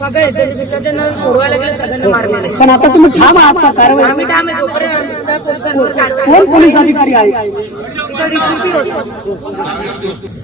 सगळे त्यांना सोडवायला गेले, सगळ्यांना मारलेले. पण आता तुम्ही ठाम आहात का कारवाई? आम्ही ठाम आहे. जोपर्यंत त्या पोलिसांवर कारवाई कोण पोलीस अधिकारी आहे? तिथं DCP होतं.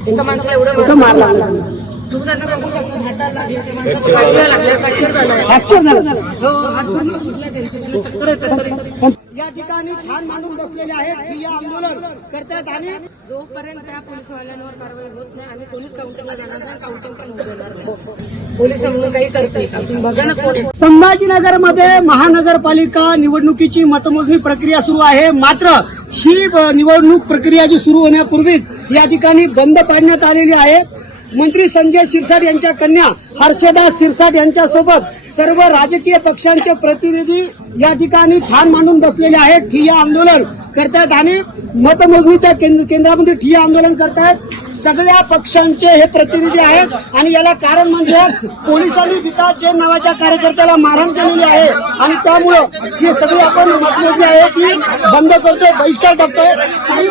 एका माणसाला एवढं कुठं मार लागला त्यांना? तुम्ही त्यांना बघू शकता, हाताला लागले, त्या माणसाला पाठीला लागल्या, फ्रॅक्चर झालाय. फ्रॅक्चर झालं? हो, हात पूर्ण सुजला, त्यांना चक्कर येतात तरी. पण या ठिकाणी ठाण मांडून बसलेले आहेत, ठिय्या आंदोलन करतायत आणि जोपर्यंत त्या पोलिसवाल्यांवर कारवाई होत नाही, आम्ही पोलीस काउंटिंगला जाणार नाही, काउंटिंग पण होऊ देणार नाही. पोलिस म्हणून काही करतील का? तुम्ही बघा ना कोण. संभाजीनगरमध्ये महानगरपालिका निवडणुकीची मतमोजणी प्रक्रिया सुरू आहे. मात्र ही निवडणूक प्रक्रिया जी सुरू होण्यापूर्वीच या ठिकाणी बंद पाडण्यात आलेली आहे. मंत्री संजय शिरसाट यांच्या कन्या हर्षदा शिरसाट यांच्यासोबत सर्व राजकीय पक्षांचे प्रतिनिधी या ठिकाणी ठाण मांडून बसलेले आहेत, ठिय्या आंदोलन करतायत आणि मतमोजणीच्या केंद्रामध्ये ठिय्या आंदोलन करतायत. सगळ्या पक्षांचे हे प्रतिनिधी आहेत आणि याला कारण म्हणजे पोलिसांनी विकास जैन नावाच्या कार्यकर्त्याला मारहाण केलेली आहे आणि त्यामुळं ही सगळी आपण मतमोजणी आहे ती बंद करतोय, बहिष्कार टाकतोय. आणि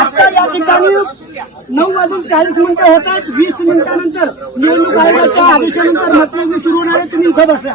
आता या ठिकाणी 9:40 होत आहेत. 20 मिनिटांनंतर निवडणूक आयोगाच्या आदेशानंतर मतमोजणी सुरू होणार आहे. तुम्ही इथं बसला.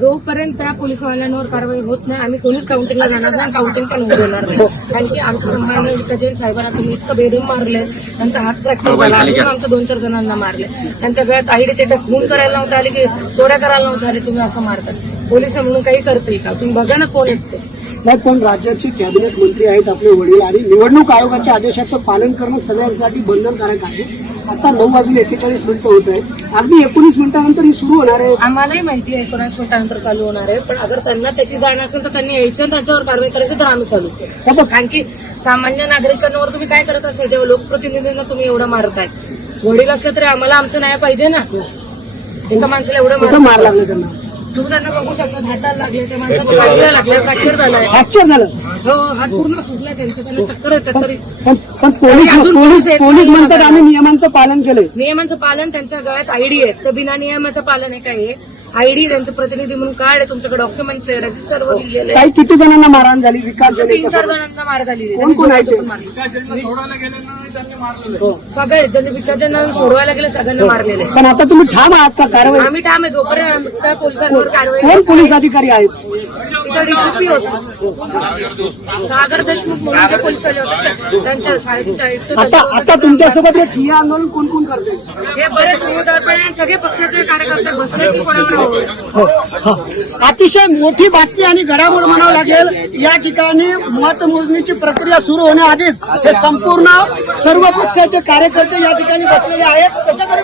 जोपर्यंत त्या पोलिसवाल्यांवर कारवाई होत नाही, आम्ही पोलीस काउंटिंगला जाणार नाही, काउंटिंग पण होऊ देणार नाही. कारण की आमच्या संभाजीनगर विकास जैन साहेबांना तुम्ही इतकं बेदम मारले, त्यांचा हात फ्रॅक्चर झाला, आमच्या 2-4 जणांना मारले. त्यांच्या गळ्यात आईडी ते खून करायला नव्हते आले की चोऱ्या करायला नव्हते आले, तुम्ही असं मारतात. पोलिस म्हणून काही करतील का? तुम्ही बघा ना कोण आहेत ते. नाही, पण राज्याचे कॅबिनेट मंत्री आहेत आपले वडील आणि निवडणूक आयोगाच्या आदेशाचं पालन करणं सगळ्यांसाठी बंधनकारक आहे. आता 9:41 होत आहे. अगदी 19 मिनिटांनंतर ही सुरू होणार आहे. आम्हालाही माहिती आहे 19 मिनिटांनंतर चालू होणार आहे, पण अगर त्यांना त्याची जाण असेल तर त्यांनी यायचं, त्यांच्यावर कारवाई करायची, तर आम्ही चालू करू. कारण की सामान्य नागरिकांवर तुम्ही काय करत असेल, जेव्हा लोकप्रतिनिधींना तुम्ही एवढं मारताय, वडील असलं तरी आम्हाला आमचं न्याय पाहिजे ना. एका माणसाला एवढं मार लागला त्यांना? तुम्ही त्यांना बघू शकता, हाताला लागले, त्या माणसाला पाठीला लागल्या, फ्रॅक्चर झालाय. फ्रॅक्चर झालं? हो, हात पूर्ण सुजला, त्यांना चक्कर येतात तरी. पण पोलीस म्हणतात आम्ही नियमांचं पालन केलंय. नियमांचं पालन, त्यांच्या गळ्यात आयडी आहे, तर बिना नियमाचं पालन आहे काय? आयडी त्यांचं प्रतिनिधी म्हणून कार्ड आहे, तुमच्याकडे डॉक्युमेंट्स आहे, रजिस्टरवर लिहिलेलं आहे. किती जणांना मारहाण झाली? विकास जैन 3-4 जणांना मार झालेली. कोण कोण आहे? सगळे ज्यांनी विकास जैनना सोडवायला गेले, सगळ्यांना मारलेले. पण आता तुम्ही ठाम आहात का कारवाई? आम्ही ठाम आहे. जोपर्यंत त्या पोलिसांवर कारवाई. कोण पोलीस अधिकारी आहेत? तिथं DCP होतं, सागर देशमुख म्हणून ते पोलिसवाले होते. त्यांच्या साहित्य आता तुमच्यासोबत हे ठिय्या आंदोलन कोण कोण करते? हे बरेच विरोधक सगळे पक्षाचे कार्यकर्ते बसले की कोणावर अतिशय मोठी बातमी आणि घडामोड म्हणावं लागेल. या ठिकाणी मतमोजणीची प्रक्रिया सुरू होण्याआधीच हे संपूर्ण सर्व पक्षाचे कार्यकर्ते या ठिकाणी बसलेले आहेत. त्याच्याकडे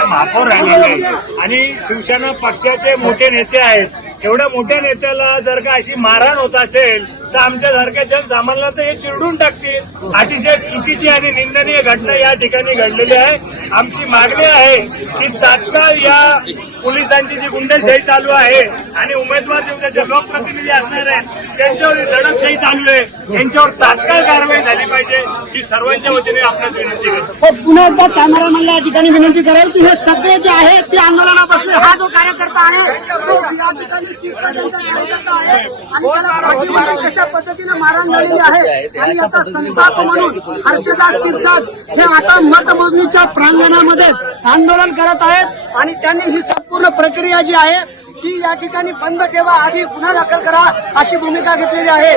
महापौर राहिलेले आणि शिवसेना पक्षाचे मोठे नेते आहेत. एवढ्या मोठ्या नेत्याला जर का अशी मारहाण होत असेल तर आमच्यासारख्या जनसामान्याला तर हे चिरडून टाकतील. अतिशय चुकीची आणि निंदनीय घटना या ठिकाणी घडलेली आहे. आमची मागणी आहे की तात्काळ या पोलिसांची जी गुंडशाही चालू आहे आणि उमेदवार जे त्याचे लोकप्रतिनिधी असणार आहेत त्यांच्यावर दडपशाही चालू आहे, यांच्यावर तात्काळ कारवाई झाली पाहिजे ही सर्वांच्या वतीने आपल्यास विनंती करतो. पुन्हा एकदा कॅमेरामॅनला या ठिकाणी विनंती करेल की हे सगळे जे आहेत ते आंदोलनात बसले. हा जो कार्यकर्ता आहे तो या ठिकाणी शिरसाट यांचा कार्यकर्ता आहे आणि त्याला पाठीमध्ये कशा पद्धतीने मारहाण झालेली आहे आणि याचा संताप म्हणून हर्षदा शिरसाट हे आता मतमोजणीच्या प्रांगणामध्ये आंदोलन करत आहेत आणि त्यांनी ही संपूर्ण प्रक्रिया जी आहे ती या ठिकाणी बंद ठेवा, आधी गुन्हा दाखल करा अशी भूमिका घेतलेली आहे.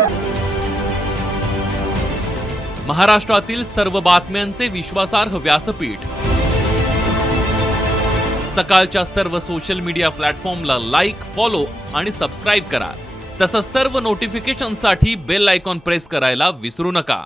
महाराष्ट्रातील सर्व बातम्यांचे विश्वासार्ह व्यासपीठ सकाळच्या सर्व सोशल मीडिया प्लॅटफॉर्मला लाईक, फॉलो आणि सबस्क्राईब करा. तसंच सर्व नोटिफिकेशनसाठी बेल आयकॉन प्रेस करायला विसरू नका.